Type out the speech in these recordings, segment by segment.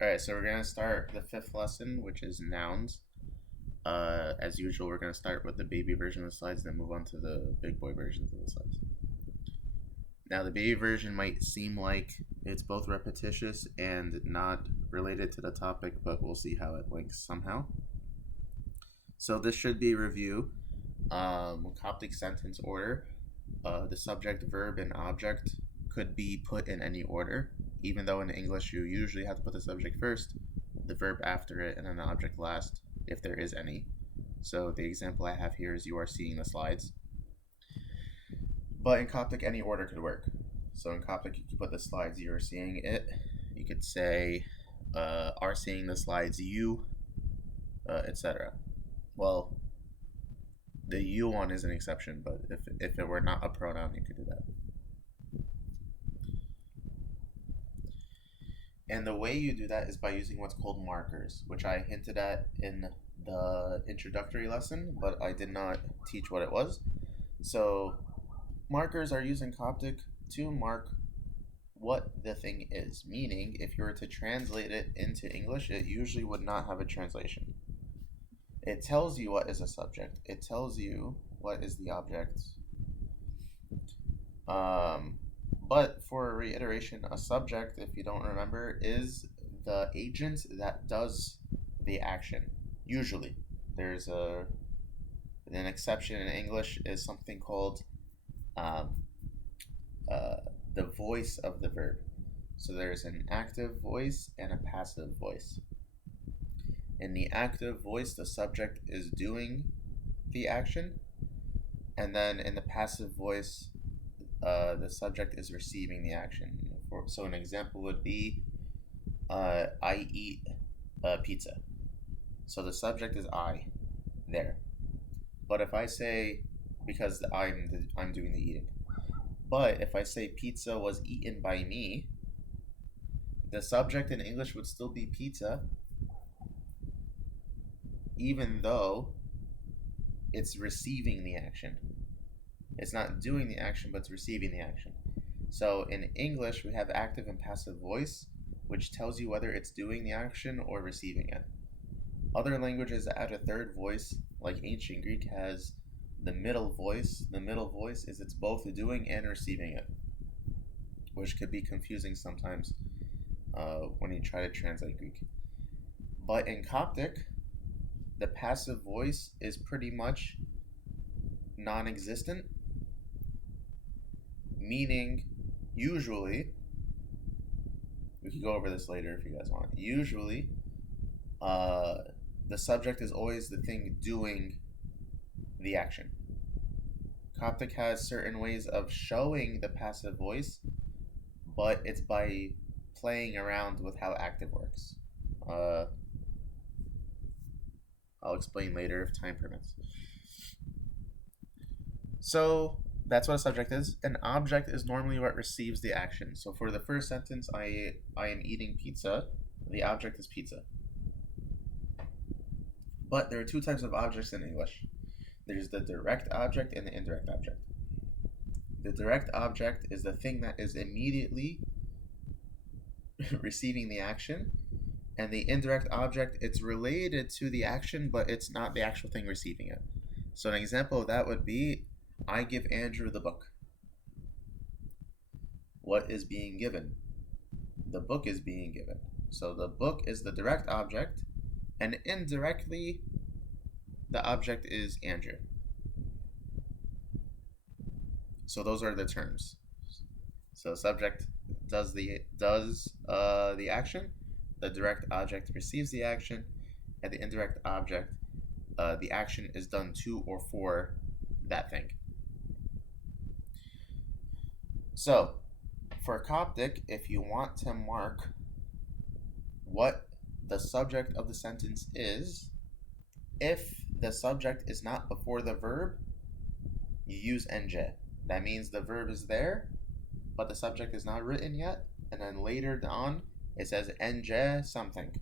Alright, so we're going to start the fifth lesson, which is nouns. As usual, we're going to start with the baby version of the slides, then move on to the big boy versions of the slides. Now, the baby version might seem like it's both repetitious and not related to the topic, but we'll see how it links somehow. So this should be a review. Coptic sentence order. The subject, verb, and object could be put in any order, even though in English you usually have to put the subject first, the verb after it, and then the object last, if there is any. So the example I have here is you are seeing the slides. But in Coptic, any order could work. So in Coptic, you could put the slides, you are seeing it. You could say, are seeing the slides, you, etc. Well, the you one is an exception, but if it were not a pronoun, you could do that. And the way you do that is by using what's called markers, which I hinted at in the introductory lesson, but I did not teach what it was. So markers are used in Coptic to mark what the thing is, meaning if you were to translate it into English, it usually would not have a translation. It tells you what is a subject. It tells you what is the object. But for reiteration, a subject, if you don't remember, is the agent that does the action. Usually. There's an exception in English is something called the voice of the verb. So there's an active voice and a passive voice. In the active voice, the subject is doing the action, and then in the passive voice, the subject is receiving the action. So an example would be, I eat pizza. So the subject is I, there. But if I say, because I'm doing the eating, but if I say pizza was eaten by me, the subject in English would still be pizza, even though it's receiving the action. It's not doing the action, but it's receiving the action. So in English, we have active and passive voice, which tells you whether it's doing the action or receiving it. Other languages add a third voice, like ancient Greek has the middle voice. The middle voice is it's both doing and receiving it, which could be confusing sometimes when you try to translate Greek. But in Coptic, the passive voice is pretty much non-existent, meaning usually, we can go over this later if you guys want, usually the subject is always the thing doing the action. Coptic has certain ways of showing the passive voice, but it's by playing around with how active works. I'll explain later if time permits. So that's what a subject is. An object is normally what receives the action. So for the first sentence, I am eating pizza, the object is pizza. But there are two types of objects in English. There's the direct object and the indirect object. The direct object is the thing that is immediately receiving the action, and the indirect object, it's related to the action, but it's not the actual thing receiving it. So an example of that would be, I give Andrew the book. What is being given? The book is being given. So the book is the direct object, and indirectly, the object is Andrew. So those are the terms. So subject does the action, the direct object receives the action, and the indirect object, the action is done to or for that thing. So, for Coptic, if you want to mark what the subject of the sentence is, if the subject is not before the verb, you use nj. That means the verb is there, but the subject is not written yet, and then later on, it says nj something.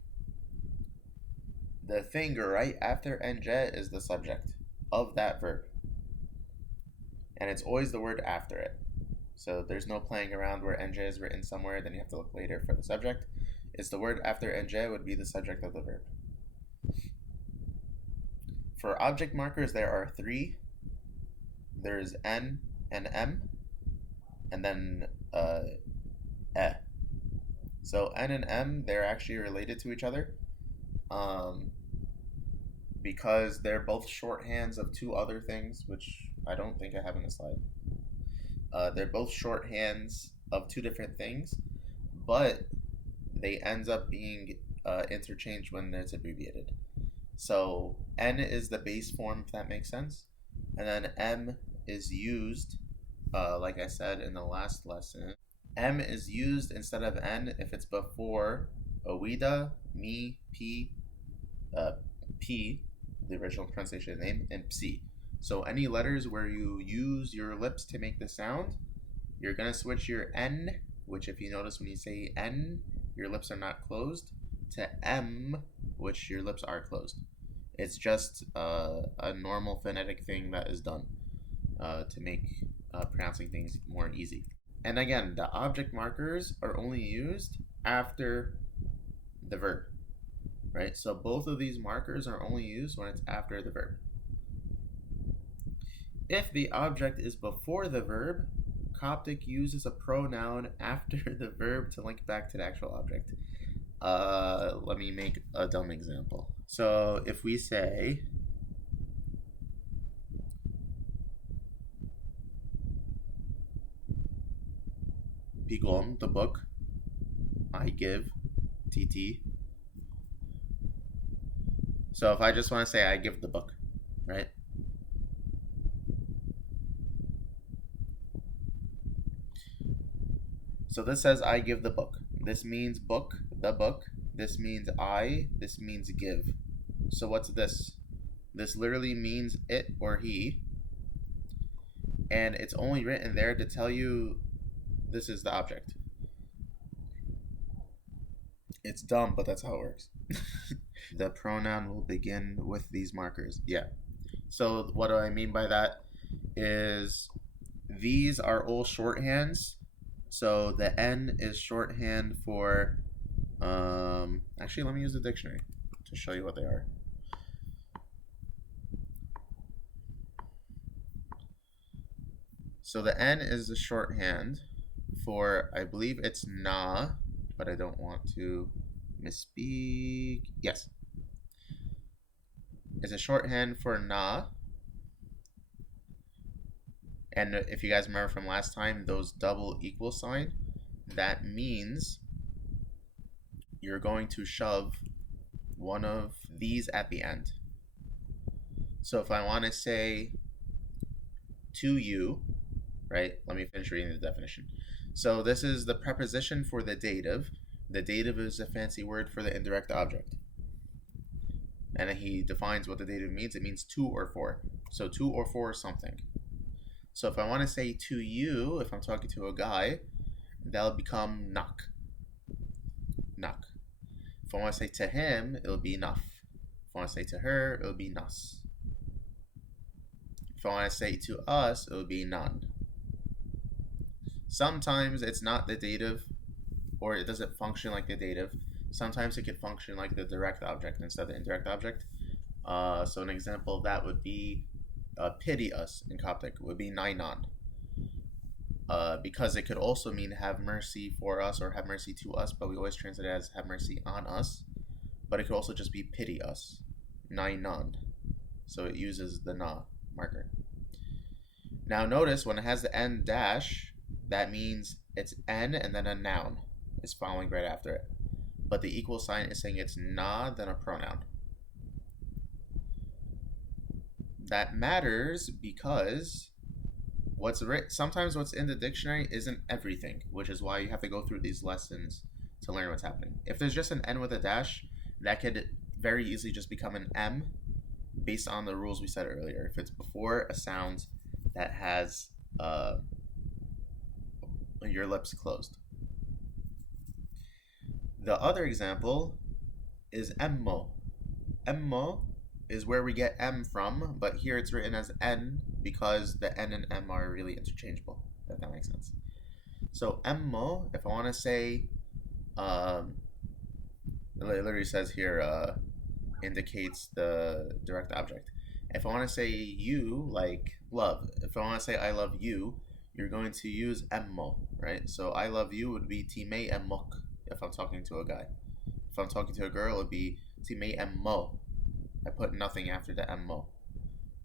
The thing right after nj is the subject of that verb. And it's always the word after it. So there's no playing around where nj is written somewhere, then you have to look later for the subject. is the word after NJ would be the subject of the verb. For object markers, there are three. There's N and M, and then E. So N and M, they're actually related to each other because they're both shorthands of two other things, which I don't think I have in the slide. They're both shorthands of two different things, but they end up being interchanged when it's abbreviated. So N is the base form, if that makes sense, and then M is used, like I said in the last lesson. M is used instead of N if it's before Oida, me, P, the original pronunciation name, and Psi. So any letters where you use your lips to make the sound, you're going to switch your N, which if you notice when you say N, your lips are not closed, to M, which your lips are closed. It's just a normal phonetic thing that is done to make pronouncing things more easy. And again, the object markers are only used after the verb, right? So both of these markers are only used when it's after the verb. If the object is before the verb, Coptic uses a pronoun after the verb to link back to the actual object. Let me make a dumb example. So if we say, Pigom, the book, I give, TT. So if I just want to say I give the book, right? So this says I give the book. This means book, the book. This means I. This means give. So what's this? This literally means it or he. And it's only written there to tell you this is the object. It's dumb, but that's how it works. The pronoun will begin with these markers. Yeah. So what do I mean by that is these are all shorthands. So the N is shorthand for, actually let me use the dictionary to show you what they are. So the N is the shorthand for, I believe it's na, but I don't want to misspeak. Yes. It's a shorthand for na. And if you guys remember from last time, those double equal sign, that means you're going to shove one of these at the end. So if I want to say to you, right? Let me finish reading the definition. So this is the preposition for the dative. The dative is a fancy word for the indirect object. And he defines what the dative means. It means to or for. So to or for something. So if I want to say to you, if I'm talking to a guy, that'll become nak. Nak. If I want to say to him, it'll be naf. If I want to say to her, it'll be nas. If I want to say to us, it'll be nan. Sometimes it's not the dative, or it doesn't function like the dative. Sometimes it could function like the direct object instead of the indirect object. So an example of that would be pity us in Coptic would be nainan. Because it could also mean have mercy for us or have mercy to us, but we always translate it as have mercy on us. But it could also just be pity us, nainan. So it uses the na marker. Now notice when it has the n dash, that means it's n and then a noun is following right after it. But the equal sign is saying it's na, then a pronoun. That matters because sometimes what's in the dictionary isn't everything, which is why you have to go through these lessons to learn what's happening. If there's just an N with a dash, that could very easily just become an M based on the rules we said earlier. If it's before a sound that has your lips closed. The other example is emmo. Emmo is where we get M from, but here it's written as N because the N and M are really interchangeable, if that makes sense. So emmo, if I want to say literally says here, indicates the direct object. If I want to say you, like love, if I want to say I love you, you're going to use emmo, right? So I love you would be time emmok if I'm talking to a guy. If I'm talking to a girl, it would be time emmo. I put nothing after the emmo,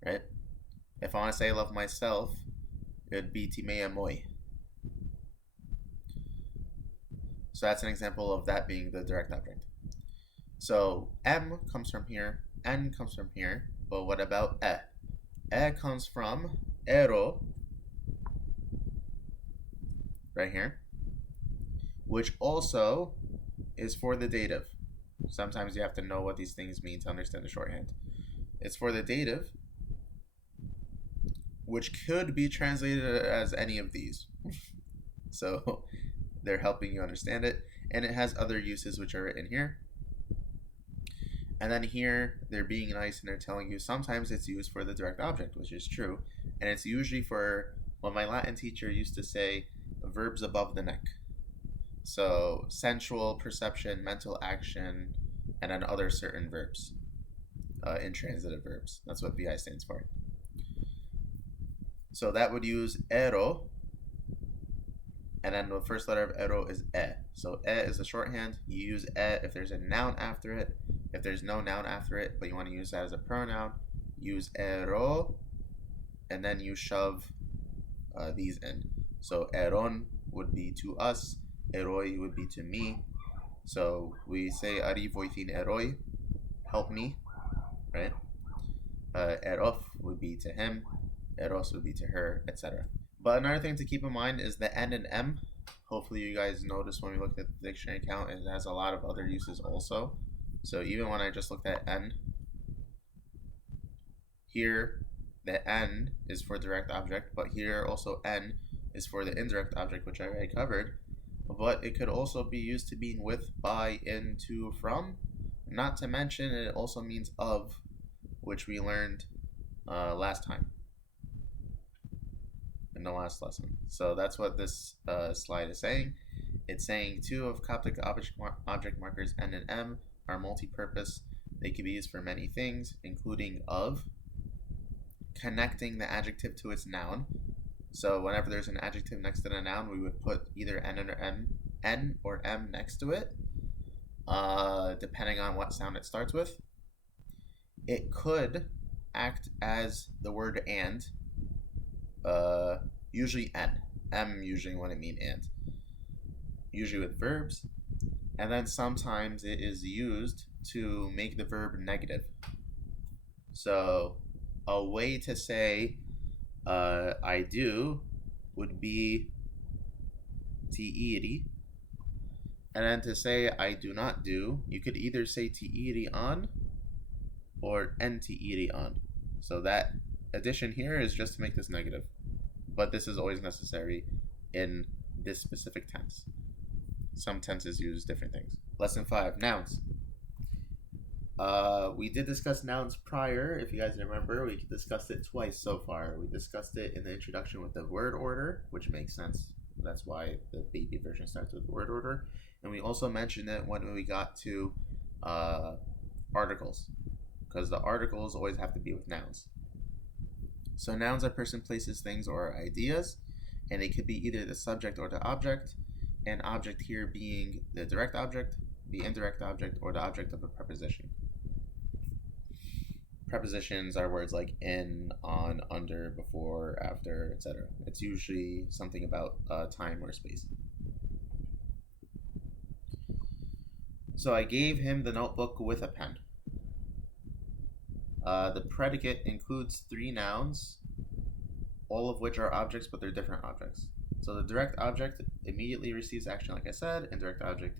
right? If I want to say I love myself, it would be time emoi. So that's an example of that being the direct object. So M comes from here, N comes from here, but what about E? E comes from ero, right here, which also is for the dative. Sometimes you have to know what these things mean to understand the shorthand. It's for the dative, which could be translated as any of these. So they're helping you understand it, and it has other uses which are written here. And then here, they're being nice and they're telling you sometimes it's used for the direct object, which is true. And it's usually for what my Latin teacher used to say, verbs above the neck. So sensual, perception, mental action, and then other certain verbs, intransitive verbs. That's what VI stands for. So that would use ero, and then the first letter of ero is e. So e is the shorthand. You use e if there's a noun after it. If there's no noun after it, but you want to use that as a pronoun, use ero, and then you shove these in. So eron would be to us, eroi would be to me. So we say ari voithin eroi, help me, right? Erof would be to him, eros would be to her, etc. But another thing to keep in mind is the N and M. Hopefully you guys noticed when we looked at the dictionary count, it has a lot of other uses also. So even when I just looked at N, here the N is for direct object, but here also N is for the indirect object, which I already covered. But it could also be used to mean with, by, in, to, from. Not to mention it also means of, which we learned last time in the last lesson. So that's what this slide is saying. It's saying two of Coptic object markers N and M are multi-purpose. They can be used for many things, including of, connecting the adjective to its noun. So whenever there's an adjective next to the noun, we would put either N or M next to it, depending on what sound it starts with. It could act as the word and, usually N. M usually when I mean and. Usually with verbs. And then sometimes it is used to make the verb negative. So a way to say I do would be tiiri. And then to say I do not do, you could either say tiiri on or en tiiri on. So that addition here is just to make this negative. But this is always necessary in this specific tense. Some tenses use different things. Lesson 5, nouns. We did discuss nouns prior. If you guys remember, we discussed it twice so far. We discussed it in the introduction with the word order, which makes sense. That's why the baby version starts with the word order. And we also mentioned it when we got to articles, because the articles always have to be with nouns. So nouns are person, places, things, or ideas, and they could be either the subject or the object. And object here being the direct object, the indirect object, or the object of a preposition. Prepositions are words like in, on, under, before, after, etc. It's usually something about time or space. So I gave him the notebook with a pen. The predicate includes 3 nouns, all of which are objects, but they're different objects. So the direct object immediately receives action, like I said. Indirect object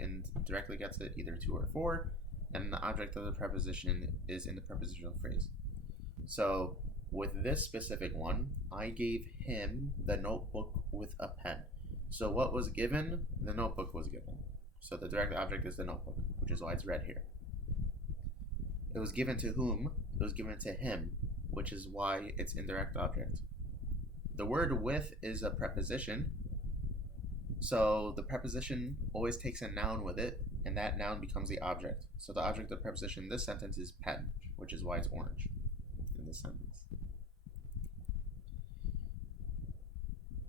indirectly gets it, either to or for. And the object of the preposition is in the prepositional phrase. So with this specific one, I gave him the notebook with a pen. So what was given? The notebook was given. So the direct object is the notebook, which is why it's red here. It was given to whom? It was given to him, which is why it's indirect object. The word with is a preposition. So the preposition always takes a noun with it. and that noun becomes the object. So the object of the preposition in this sentence is pen, which is why it's orange in this sentence.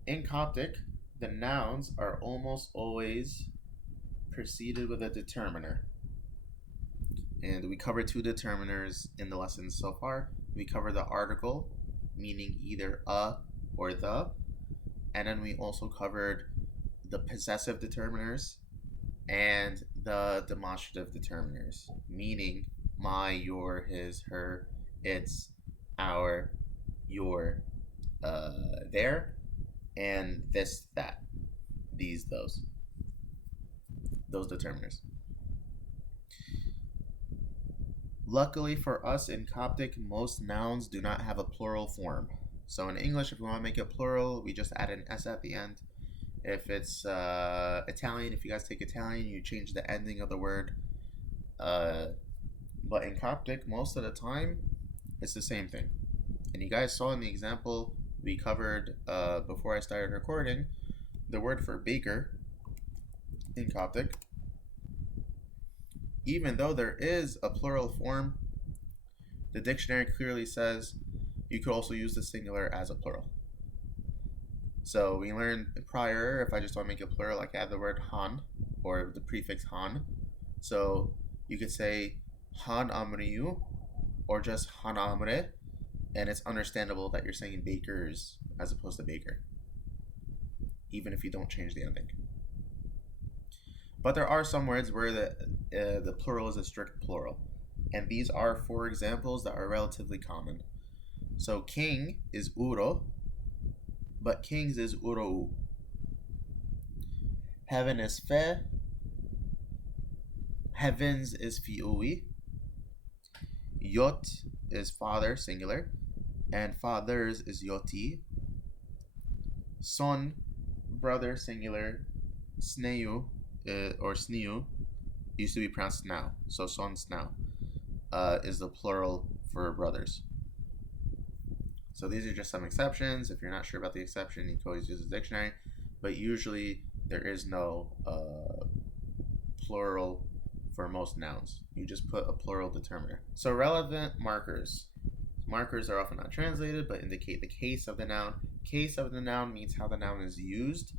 In Coptic, the nouns are almost always preceded with a determiner. And we covered two determiners in the lesson so far. We covered the article, meaning either a or the, and then we also covered the possessive determiners and the demonstrative determiners, meaning my, your, his, her, its, our, your, their, and this, that, these, those determiners. Luckily for us in Coptic, most nouns do not have a plural form. So in English, if we want to make it plural, we just add an S at the end. If it's Italian, if you guys take Italian, you change the ending of the word. But in Coptic, most of the time, it's the same thing. And you guys saw in the example we covered before I started recording, the word for baker in Coptic, even though there is a plural form, the dictionary clearly says you could also use the singular as a plural. So we learned prior, if I just want to make it plural, I can add the word han, or the prefix han. So you could say han amriyu, or just han amre, and it's understandable that you're saying bakers as opposed to baker, even if you don't change the ending. But there are some words where the plural is a strict plural. And these are 4 examples that are relatively common. So king is uro, but kings is urou. Heaven is fe, heavens is fiui. Yot is father, singular, and fathers is yoti. Son, brother, singular. Sneu, or sniu, used to be pronounced now. So son snau is the plural for brothers. So these are just some exceptions. If you're not sure about the exception, you can always use a dictionary. But usually there is no plural for most nouns. You just put a plural determiner. So relevant markers. Markers are often not translated, but indicate the case of the noun. Case of the noun means how the noun is used.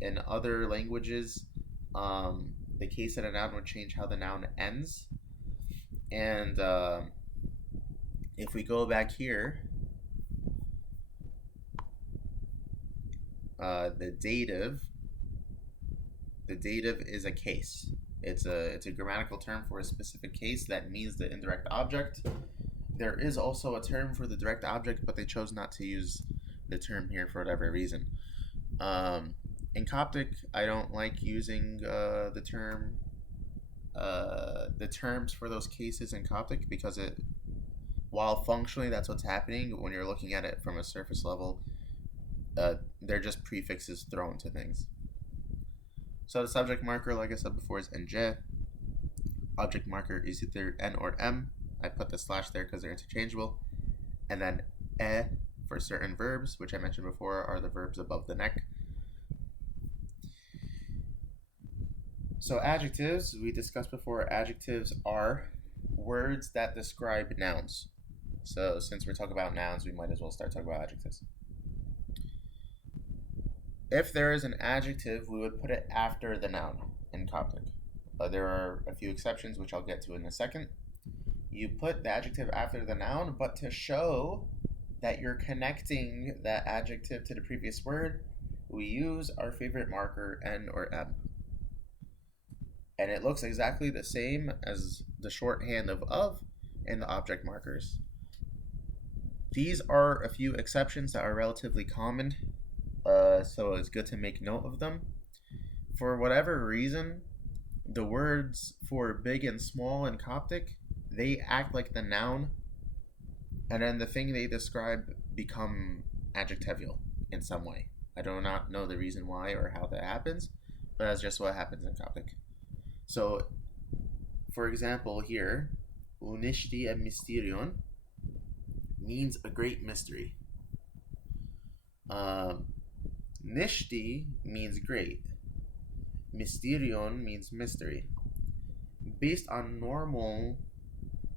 In other languages, the case of the noun would change how the noun ends. And if we go back here, the dative is a case. It's a grammatical term for a specific case that means the indirect object. There is also a term for the direct object, but they chose not to use the term here for whatever reason. In Coptic, I don't like using the terms for those cases in Coptic because while functionally that's what's happening, when you're looking at it from a surface level, they're just prefixes thrown to things. So the subject marker, like I said before, is nj. Object marker is either n or m. I put the slash there because they're interchangeable. And then e for certain verbs, which I mentioned before are the verbs above the neck. So adjectives, we discussed before, adjectives are words that describe nouns. So since we're talking about nouns, we might as well start talking about adjectives. If there is an adjective, we would put it after the noun in Coptic. There are a few exceptions, which I'll get to in a second. You put the adjective after the noun, but to show that you're connecting that adjective to the previous word, we use our favorite marker, N or M. And it looks exactly the same as the shorthand of and the object markers. These are a few exceptions that are relatively common, so it's good to make note of them. For whatever reason, the words for big and small in Coptic, they act like the noun, and then the thing they describe become adjectival in some way. I do not know the reason why or how that happens, but that's just what happens in Coptic. So, for example, here, unishti and mysterion means a great mystery. Nishti means great. Mysterion means mystery. based on normal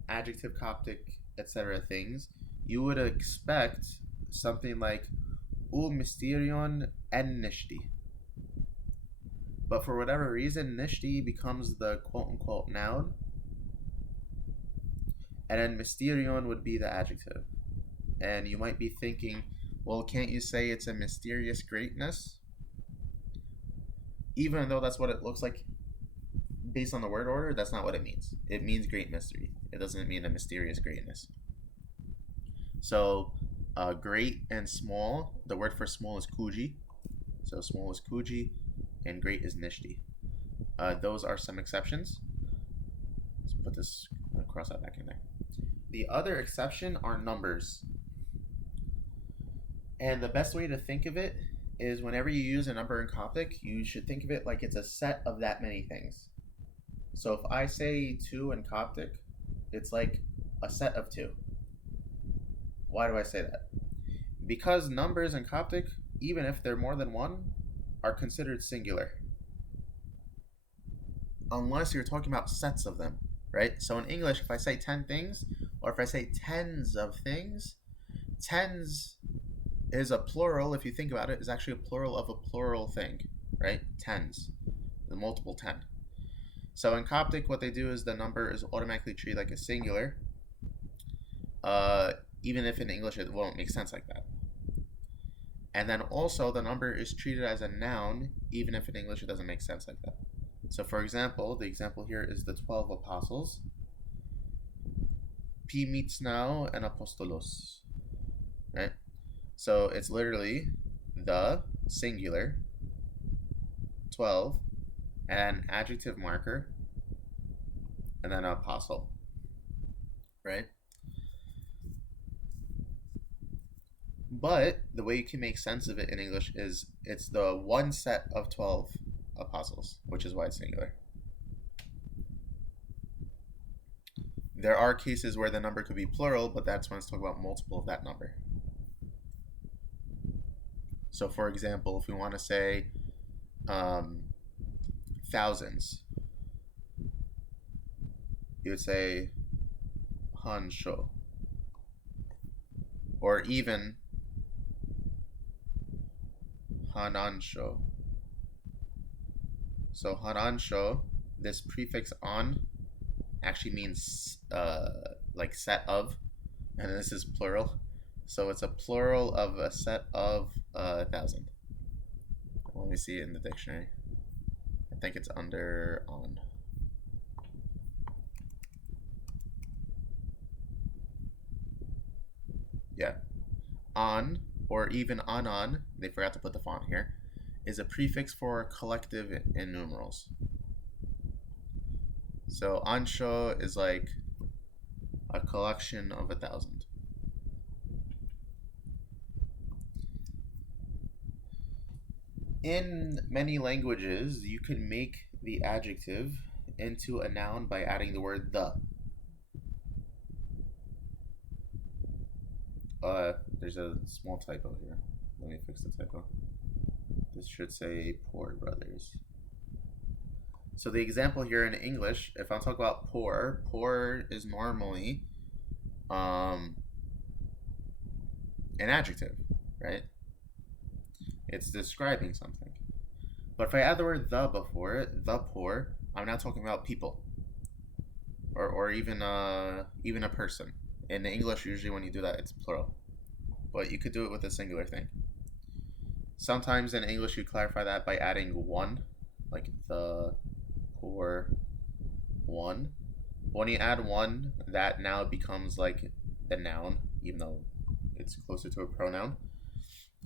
adjective, Coptic, etc. things, you would expect something like U mysterion en nishti. But for whatever reason, nishti becomes the quote unquote noun, and then mysterion would be the adjective. And you might be thinking, well, can't you say it's a mysterious greatness? Even though that's what it looks like based on the word order, that's not what it means. It means great mystery. It doesn't mean a mysterious greatness. So, great and small, the word for small is kuji. So small is kuji, and great is nishti. Those are some exceptions. Let's put this, cross that back in there. The other exception are numbers. And the best way to think of it is whenever you use a number in Coptic, you should think of it like it's a set of that many things. So if I say 2 in Coptic, it's like a set of 2. Why do I say that? Because numbers in Coptic, even if they're more than 1, are considered singular. Unless you're talking about sets of them, right? So in English, if I say 10 things, or if I say tens of things, tens is a plural, if you think about it, is actually a plural of a plural thing, right? Tens, the multiple 10. So in Coptic, what they do is the number is automatically treated like a singular, even if in English it won't make sense like that. And then also the number is treated as a noun, even if in English it doesn't make sense like that. So for example, the example here is the 12 apostles. Pi mitznao and apostolos, right? So it's literally the singular 12 and adjective marker and then apostle, right? But the way you can make sense of it in English is it's the one set of 12 apostles, which is why it's singular. There are cases where the number could be plural, but that's when it's talking about multiple of that number. So for example, if we want to say thousands, you would say hansho. Or even hanansho. So hanansho, this prefix on actually means like set of, and this is plural. So it's a plural of a set of 1,000. Let me see it in the dictionary. I think it's under on. Yeah. On, or even anon, they forgot to put the font here, is a prefix for collective in numerals. So ansho is like a collection of 1,000. In many languages, you can make the adjective into a noun by adding the word the. There's a small typo here. Let me fix the typo. This should say poor brothers. So the example here in English, if I'm talking about poor, poor is normally an adjective, right? It's describing something. But if I add the word the before it, the poor, I'm now talking about people, or even a person. In English, usually when you do that, it's plural. But you could do it with a singular thing. Sometimes in English, you clarify that by adding one, like the poor one. When you add one, that now becomes like the noun, even though it's closer to a pronoun.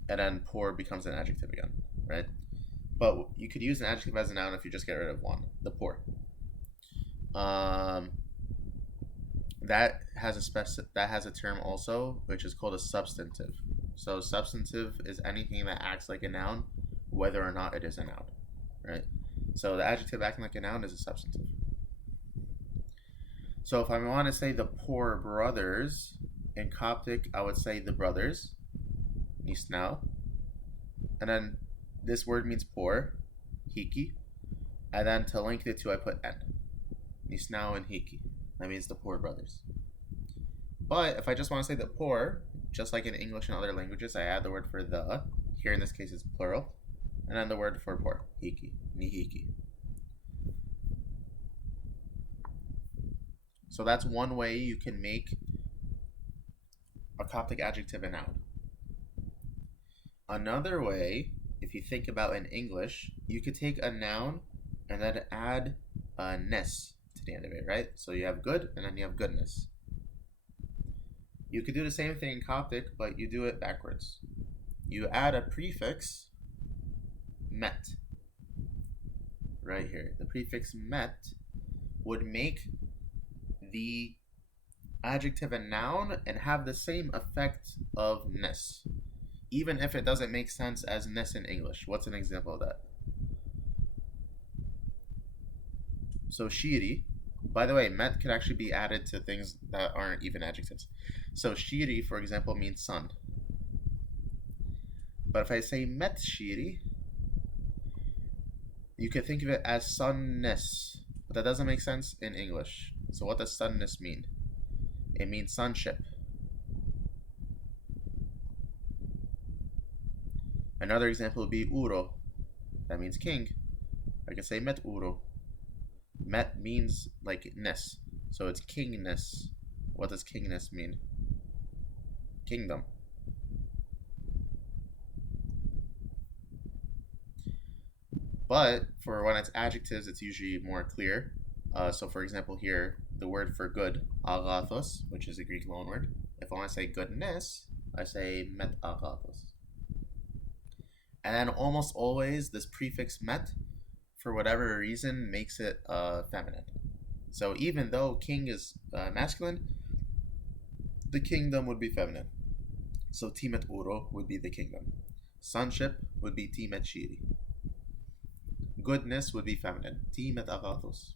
And then poor becomes an adjective again, right? But you could use an adjective as a noun if you just get rid of one, the poor. That has a term also, which is called a substantive. So substantive is anything that acts like a noun, whether or not it is a noun, right? So the adjective acting like a noun is a substantive. So if I want to say the poor brothers, in Coptic, I would say the brothers, nisnao, and then this word means poor, hiki, and then to link the two, I put en. Nisnao and Hiki. That means the poor brothers. But if I just want to say the poor, just like in English and other languages, I add the word for the. Here in this case it's plural. And then the word for poor, Hiki, ni Hiki. So that's one way you can make a Coptic adjective a noun. Another way, if you think about in English, you could take a noun and then add a ness to the end of it, right? So you have good and then you have goodness. You could do the same thing in Coptic, but you do it backwards. You add a prefix, met, right here. The prefix met would make the adjective a noun and have the same effect of ness, even if it doesn't make sense as ness in English. What's an example of that? So shiri, by the way, met could actually be added to things that aren't even adjectives. So shiri, for example, means sun. But if I say met shiri, you can think of it as sunness, but that doesn't make sense in English. So what does sunness mean? It means sonship. Another example would be uro. That means king. I can say met uro. Met means like ness. So it's kingness. What does kingness mean? Kingdom. But for when it's adjectives, it's usually more clear. So for example here, the word for good, agathos, which is a Greek loanword. If I want to say goodness, I say met agathos. And then almost always this prefix met, for whatever reason, makes it feminine. So even though king is masculine, the kingdom would be feminine. So timet uro would be the kingdom. Sonship would be timet shiri. Goodness would be feminine. Timet agathos.